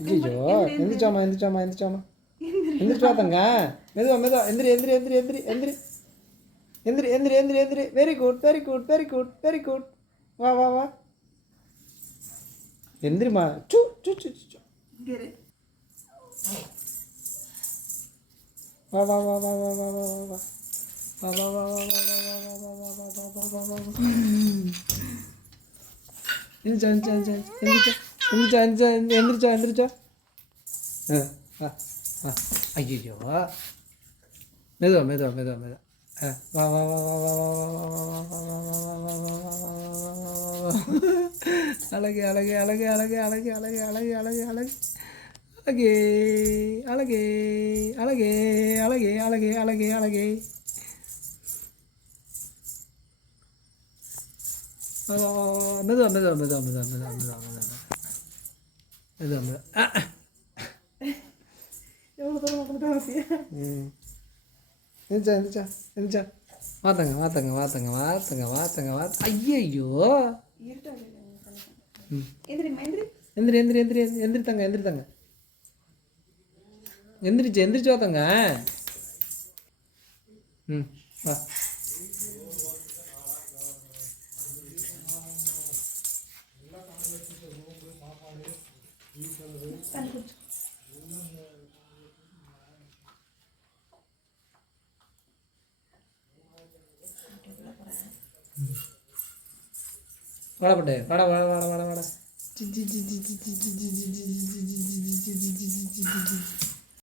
ஐயோ எந்திரிச்சாமா எந்திரிச்சாமா எந்திரிச்சாமா எந்திரிச்சு வாத்தங்க மெதுவா மெதுவா எந்திரி எந்திரி எந்திரி எந்திரி எந்திரி எந்திரி எந்திரி எந்திரி எந்திரி very good very good very good very good வா வா வா எந்திரிமா சு சு சு சு வா வா வா வா வா வா வா வா வா வா வா வா வா வா வா வா எந்திரிச்சா எந்திரிச்சா எந்திரிச்சா எந்திரிச்சா எந்திரிச்சா எந்திரிச்சா ஆ ஆ ஐயோ மெதுவா மெதுவா மெதுவா மெதுவா வா வா வா வா வா வா அழகு அழகு அழகு அழகு அழகு அழகு அழகு அழகு அழகு அழகே அழகே அழகே அழகே அழகே அழகே அழகே மெதுவா மெதுவா மெதுவா மெதுவா மெதுவா மெதுவா மெதுவா மெதுவா மெதுவா எந்திரிச்சா எந்திரிச்சா எந்திரிச்சா வாத்தங்க வாத்தங்க வாத்தங்க வாத்தங்க வாத்தங்க வாத்த ஐயோ எந்திரி எந்திரி எந்திரி எந்திரித்தாங்க எந்திரித்தாங்க எந்திரிச்சு எந்திரிச்சு வாத்தங்க ம் வா வாடப்பட்டே வாடா வாடா வாடா வாடா வாடா